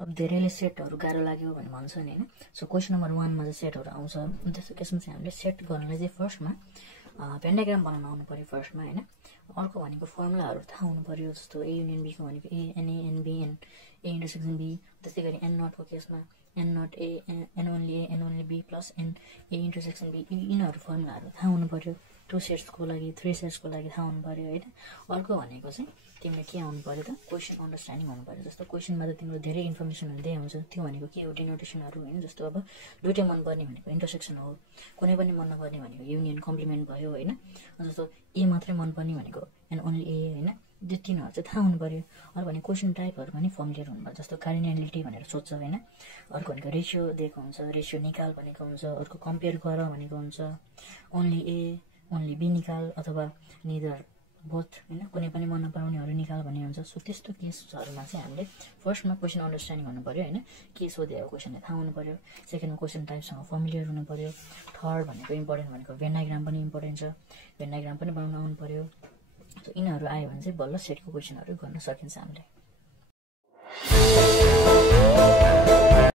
अब धेरैले सेटहरू गाह्रो लाग्यो भने भन्छ नि हैन। सो क्वेसन नम्बर 1 मा चाहिँ सेटहरू आउँछ। त्यस्तो केसमा चाहिँ हामीले सेट गर्नलाई चाहिँ फर्स्टमा भेन डायग्राम बनाउन आउनु पर्यो फर्स्टमा हैन। अर्को भनेको फर्मुलाहरू थाहा हुनु पर्यो। जस्तो ए युनियन बी को भनेको A n A n B n A intersection B. त्यस्तै गरी एन नट को केसमा n not A n only B plus n A intersection B. यिनीहरू फर्मुलाहरू थाहा हुनु पर्यो। 2 सेट्सको लागि 3 सेट्सको लागि थाहा हुनु पर्यो हैन। अर्को भनेको चाहिँ तिमीले के आउनु पर्यो त क्वेसन अन्डरस्ट्यान्डिङ हुनु पर्यो। जस्तो क्वेसनमा त तिम्रो धेरै इन्फर्मेसनहरू दिए हुन्छ। त्यो भनेको के हो डिनोटेसनहरू हैन। जस्तो अब दुईटै मन पर्ने भनेको इन्टरसेक्सन हो, कुनै पनि मन नपर्ने भनेको युनियन कम्प्लिमेन्ट भयो हैन। जस्तो ए मात्रै मन पर्ने भनेको एन्ड ओन्ली ए हैन। त्यो तीनहरू चाहिँ थाहा हुनु पर्यो। अर्को भने क्वेसन टाइपहरू पनि फर्मुलेट हुनु पर्यो। जस्तो कार्डिनलिटी भनेर सोध्छ हैन। अर्को भनेको रेसियो दिएको हुन्छ, रेसियो निकाल भनेको हुन्छ। अर्को कम्पेयर गर भनेको हुन्छ, ओन्ली ए ओन्ली बी निकाल अथवा निदर बोथ हैन, कुनै पनि मन नपराउनेहरू निकाल भन्ने हुन्छ। सो त्यस्तो केसहरूमा चाहिँ हामीले फर्स्टमा क्वेसन अन्डरस्ट्यान्डिङ हुनु पर्यो हैन। के सोधेको क्वेसनले थाहा हुनु पर्यो। सेकेन्डमा क्वेसन टाइपसँग फर्मुलेट हुनु पर्यो। थर्ड भनेको इम्पोर्टेन्ट भनेको भेन डायग्राम पनि इम्पोर्टेन्ट छ। भेन डायग्राम पनि बनाउन आउनु पर्यो। सो यिनीहरू आयो भने चाहिँ बल्ल सेटको क्वेसनहरू गर्न सकिन्छ हामीले।